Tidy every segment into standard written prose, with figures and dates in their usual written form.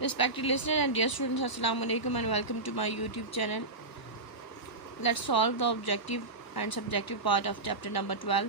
Respected listeners and dear students, Assalamu alaikum and welcome to my YouTube channel. Let's solve the objective and subjective part of chapter number 12.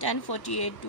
1048 to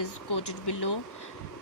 is quoted below।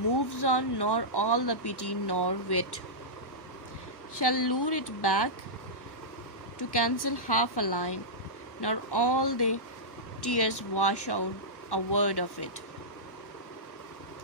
moves on, nor all the pity nor wit shall lure it back to cancel half a line, nor all the tears wash out a word of it।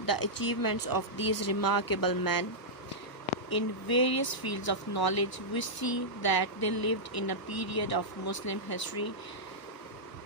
the achievements of these remarkable men in various fields of knowledge, we see that they lived in a period of Muslim history।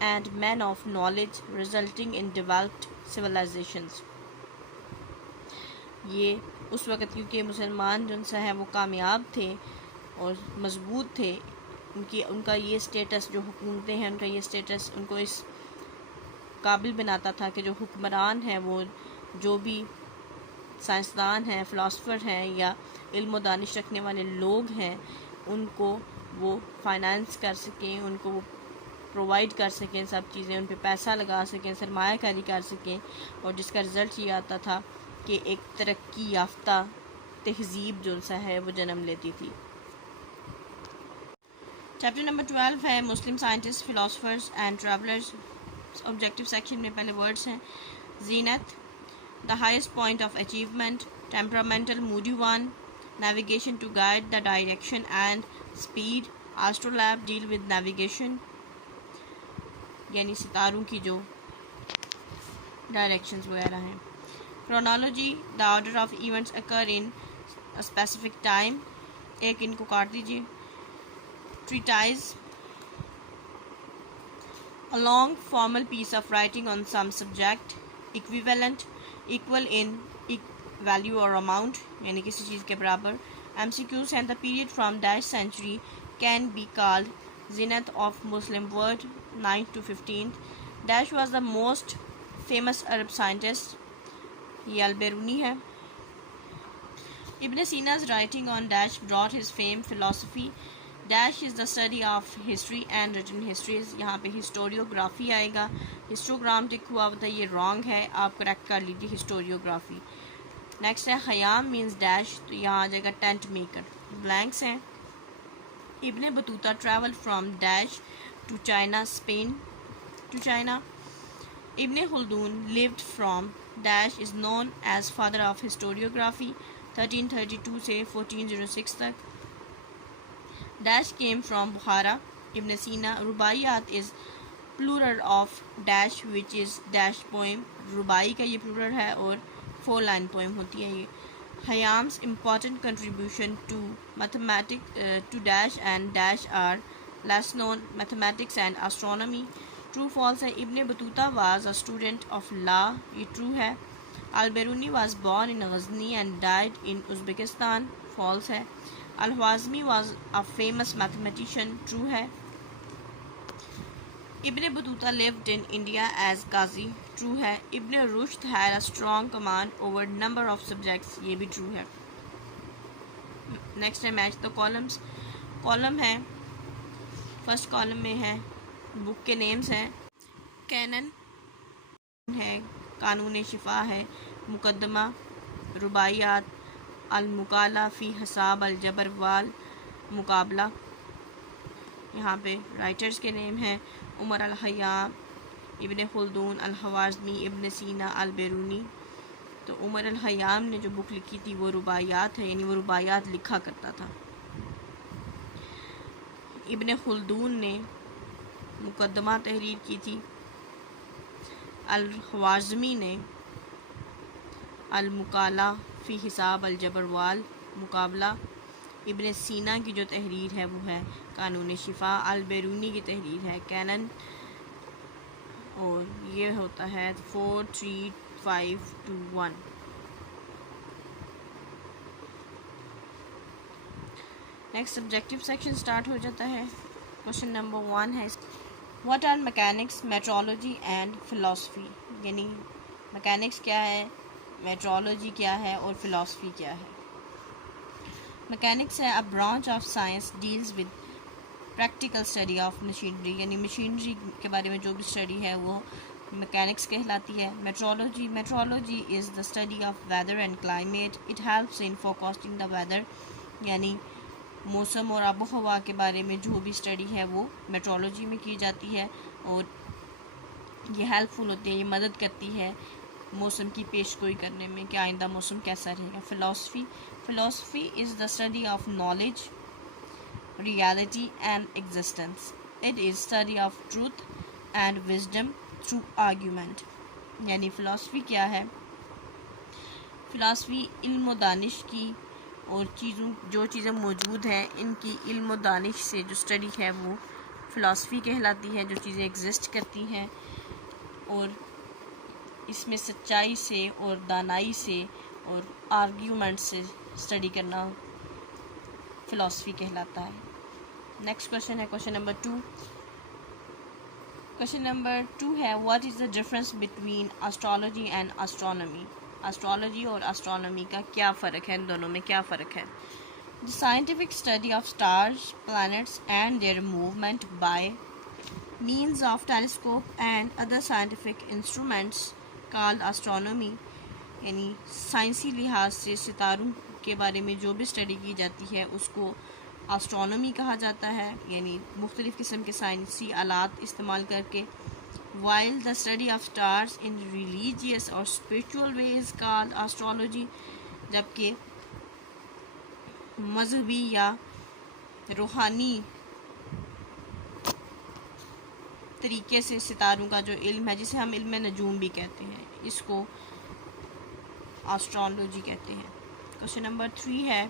and men of knowledge, resulting in developed civilizations। یہ اس وقت کیونکہ مسلمان جو سا ہے وہ کامیاب تھے اور مضبوط تھے، ان کا یہ اسٹیٹس، جو حکومتیں ہیں ان کا یہ اسٹیٹس ان کو اس قابل بناتا تھا کہ جو حکمران ہیں وہ جو بھی سائنسدان ہیں، فلاسفر ہیں یا علم و دانش رکھنے والے لوگ ہیں ان کو وہ فائنانس کر سکیں، ان کو وہ پرووائڈ کر سکیں سب چیزیں، ان پہ پیسہ لگا سکیں، سرمایہ کاری کر سکیں، اور جس کا رزلٹ یہ آتا تھا کہ ایک ترقی یافتہ تہذیب جو سا ہے وہ جنم لیتی تھی۔ چیپٹر نمبر 12 ہے مسلم scientist, philosophers and travellers. Objective section میں پہلے ورڈز ہیں: زینت، the highest point of achievement; temperamental, moody one; navigation, to guide the direction; and speed. Astrolabe, deal with navigation یعنی ستاروں کی جو ڈائریکشنز وغیرہ ہیں۔ chronology, the order of events occur in a specific time. ایک ان کو کاٹ دیجیے۔ treatise, a long formal piece of writing on some subject. equivalent, equal in value or amount یعنی کسی چیز کے برابر۔ MCQs and the period from dash century can be called zenith of Muslim world 9th to 15th. Dash was the most famous Arab scientist. یہ البیرونی ہے۔ Ibn Sina's writing on dash brought his fame. Philosophy. Dash is the study of history and written histories. یہاں پہ historiography آئے گا، histogram ٹک ہوا ہوتا ہے، یہ wrong ہے، آپ کریکٹ کر لیجیے ہسٹوریوگرافی۔ نیکسٹ ہے خیام مینز ڈیش، تو یہاں آ جائے گا ٹینٹ میکر۔ بلینکس ہیں۔ Ibn Battuta travel from dash to China, Spain to China. Ibn Khaldun lived from dash is known as father of historiography 1332 سے 1406 تک۔ dash came from Bukhara. ابن سینا رباعیات is plural of dash which is dash poem. رباعی کا یہ plural ہے اور 4 line poem ہوتی ہے یہ۔ خیام's important contribution to mathematics to dash and dash are less known: mathematics and astronomy. True false ہے۔ ابن Battuta was a student of law، یہ true ہے۔ Albiruni was born in Ghazni and died in Uzbekistan، false ہے۔ الخوارزمی was a famous mathematician، true ہے۔ ابن Battuta lived in India as Qazi، true ہے۔ ابن رشد had a strong command over number of subjects، یہ بھی true ہے۔ نیکسٹ ہے میچ دا کالمس۔ کالم ہے، فرسٹ کالم میں ہے بک کے نیمز ہیں۔ کینن ہے، قانون شفا ہے، مقدمہ، رباعیات، المقالہ فی حساب الجبر وال، مقابلہ۔ یہاں پہ رائٹرز کے نیم ہیں: عمر الخیام، ابن خلدون، الخوارزمی، ابن سینا، البیرونی۔ تو عمر الخیام نے جو بک لکھی تھی وہ رباعیات ہے، یعنی وہ رباعیات لکھا کرتا تھا۔ ابن خلدون نے مقدمہ تحریر کی تھی۔ الخوارزمی نے المقالہ فی حساب الجبر وال، مقابلہ۔ ابن سینا کی جو تحریر ہے وہ ہے قانون شفا۔ البیرونی کی تحریر ہے کینن، اور یہ ہوتا ہے 4 3 5 2 1۔ نیکسٹ سبجیکٹیو سیکشن سٹارٹ ہو جاتا ہے۔ کوشچن نمبر 1 ہے what are mechanics, metrology and philosophy, یعنی میکینکس کیا ہے، میٹرولوجی کیا ہے اور فلاسفی کیا ہے۔ میکینکس ہے a branch of science deals with practical study of machinery، یعنی مشینری کے بارے میں جو بھی اسٹڈی ہے وہ میکینکس کہلاتی ہے۔ Meteorology is the study of weather and climate. It helps in forecasting the weather، یعنی موسم اور آب و ہوا کے بارے میں جو بھی اسٹڈی ہے وہ میٹرولوجی میں کی جاتی ہے، اور یہ ہیلپ فل ہوتی ہے، یہ مدد کرتی ہے موسم کی پیش گوئی کرنے میں کہ آئندہ موسم کیسا رہے گا۔ Philosophy is the study of knowledge, reality and existence. It is study of truth and wisdom through argument, یعنی فلاسفی کیا ہے، فلاسفی علم و دانش کی اور جو چیزیں موجود ہیں ان کی علم و دانش سے جو اسٹڈی ہے وہ فلاسفی کہلاتی ہے، جو چیزیں ایگزسٹ کرتی ہیں اور اس میں سچائی سے اور دانائی سے اور آرگیومنٹ سے اسٹڈی کرنا فلاسفی کہلاتا ہے. نیکسٹ کوشچن ہے کوشچن نمبر 2. کوشچن نمبر 2 ہے what is the difference between astrology and astronomy. Astrology اور اسٹرانومی کا کیا فرق ہے, ان دونوں میں کیا فرق ہے. The scientific study of stars, planets and their movement by means of telescope and other scientific instruments called astronomy, یعنی سائنسی لحاظ سے ستاروں کے بارے میں جو بھی اسٹڈی کی جاتی ہے اس کو اسٹرانومی کہا جاتا ہے, یعنی مختلف قسم کے سائنسی آلات استعمال کر کے. while the study of stars in religious or spiritual way is called astrology, جبکہ مذہبی یا روحانی طریقے سے ستاروں کا جو علم ہے, جسے ہم علم نجوم بھی کہتے ہیں, اس کو اسٹرالوجی کہتے ہیں. کوشچن نمبر 3 ہے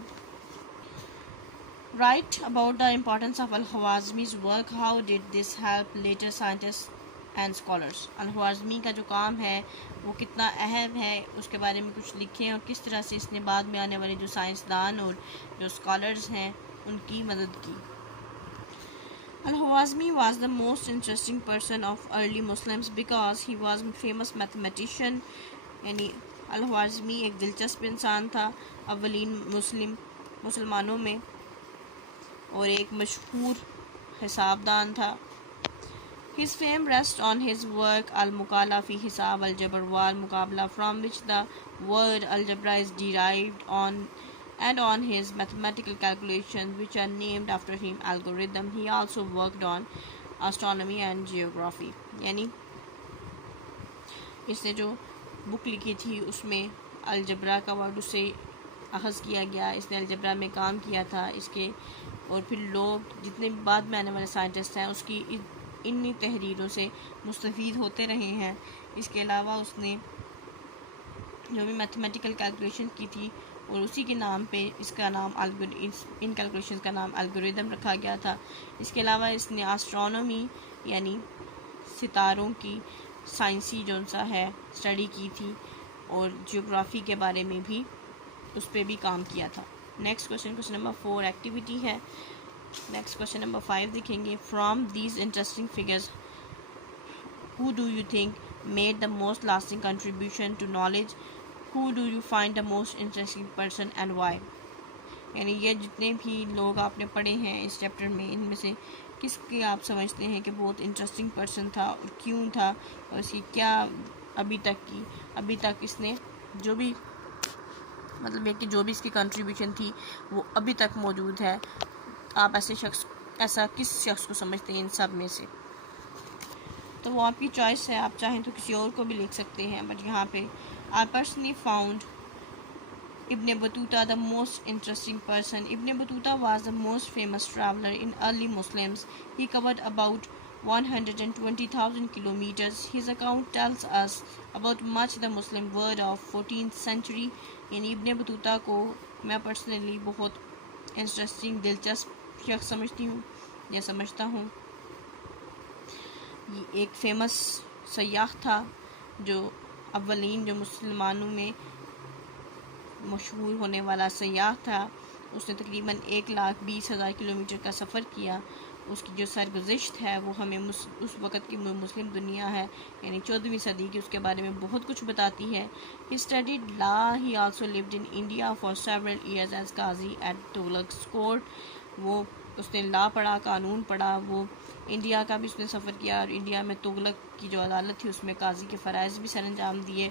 write about the importance of al-Khwarizmi's work. How did this help later scientists and scholars. al-Khwarizmi کا جو کام ہے وہ کتنا اہم ہے, اس کے بارے میں کچھ لکھیں, اور کس طرح سے اس نے بعد میں آنے والے جو سائنسدان اور جو اسکالرز ہیں ان کی مدد کی. al-Khwarizmi was the most interesting person of early Muslims because he was a famous mathematician. یعنی al-Khwarizmi ایک دلچسپ انسان تھا اولین مسلمانوں میں, اور ایک مشہور حساب دان تھا. His fame rests on his work al-Muqala fi Hisab al-Jabr wal-Muqabla, from which the word algebra is derived, and on his mathematical calculations which are named after him algorithm. He also worked on astronomy and geography. یعنی اس نے جو بک لکھی تھی اس میں algebra کا word اسے اخذ کیا گیا, اس نے الجبرا میں کام کیا تھا اس کے, اور پھر لوگ جتنے بعد میں آنے والے سائنٹسٹ ہیں اس کی انہی تحریروں سے مستفید ہوتے رہے ہیں. اس کے علاوہ اس نے جو بھی میتھمیٹیکل کیلکولیشن کی تھی اور اسی کے نام پہ اس کا نام ان کیلکولیشن کا نام الگوریدم رکھا گیا تھا. اس کے علاوہ اس نے اسٹرانومی یعنی ستاروں کی سائنسی جو سا ہے اسٹڈی کی تھی, اور جیوگرافی کے بارے میں بھی اس پہ بھی کام کیا تھا. نیکسٹ کوشچن نمبر 4 ایکٹیویٹی ہے. نیکسٹ کوشچن نمبر 5 دیکھیں گے. From these interesting figures who do you think made the most lasting contribution to knowledge? Who do you find the most interesting person and why? یعنی یہ جتنے بھی لوگ آپ نے پڑھے ہیں اس چیپٹر میں, ان میں سے کس کی آپ سمجھتے ہیں کہ بہت انٹرسٹنگ پرسن تھا اور کیوں تھا, اور اس کی کیا ابھی تک اس نے جو بھی مطلب ہے کہ جو بھی اس کی کنٹریبیوشن تھی وہ ابھی تک موجود ہے. آپ ایسا کس شخص کو سمجھتے ہیں ان سب میں سے؟ تو وہ آپ کی چوائس ہے, آپ چاہیں تو کسی اور کو بھی لکھ سکتے ہیں, بٹ یہاں پہ I personally found Ibn Battuta the most interesting person. Ibn Battuta was the most famous traveler in early Muslims. He covered about 120,000 kilometers. His account tells us about much the Muslim world of 14th century. یعنی ابن Battuta کو میں personally بہت interesting دلچسپ شخص سمجھتا ہوں. یہ ایک فیمس سیاح تھا جو اولین جو مسلمانوں میں مشہور ہونے والا سیاح تھا. اس نے تقریباً 120,000 کلومیٹر کا سفر کیا. اس کی جو سرگزشت ہے وہ ہمیں اس وقت کی مسلم دنیا ہے یعنی 14ویں صدی کی, اس کے بارے میں بہت کچھ بتاتی ہے. He studied law. He also lived in India for several years as Qazi at Tughlaq's court. اس نے لا پڑھا, قانون پڑھا. وہ انڈیا کا بھی اس نے سفر کیا, اور انڈیا میں تغلق کی جو عدالت تھی اس میں قاضی کے فرائض بھی سر انجام دیے.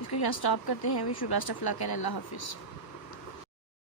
اس کو یہاں سٹاپ کرتے ہیں. Wish you best of luck and اللہ حافظ.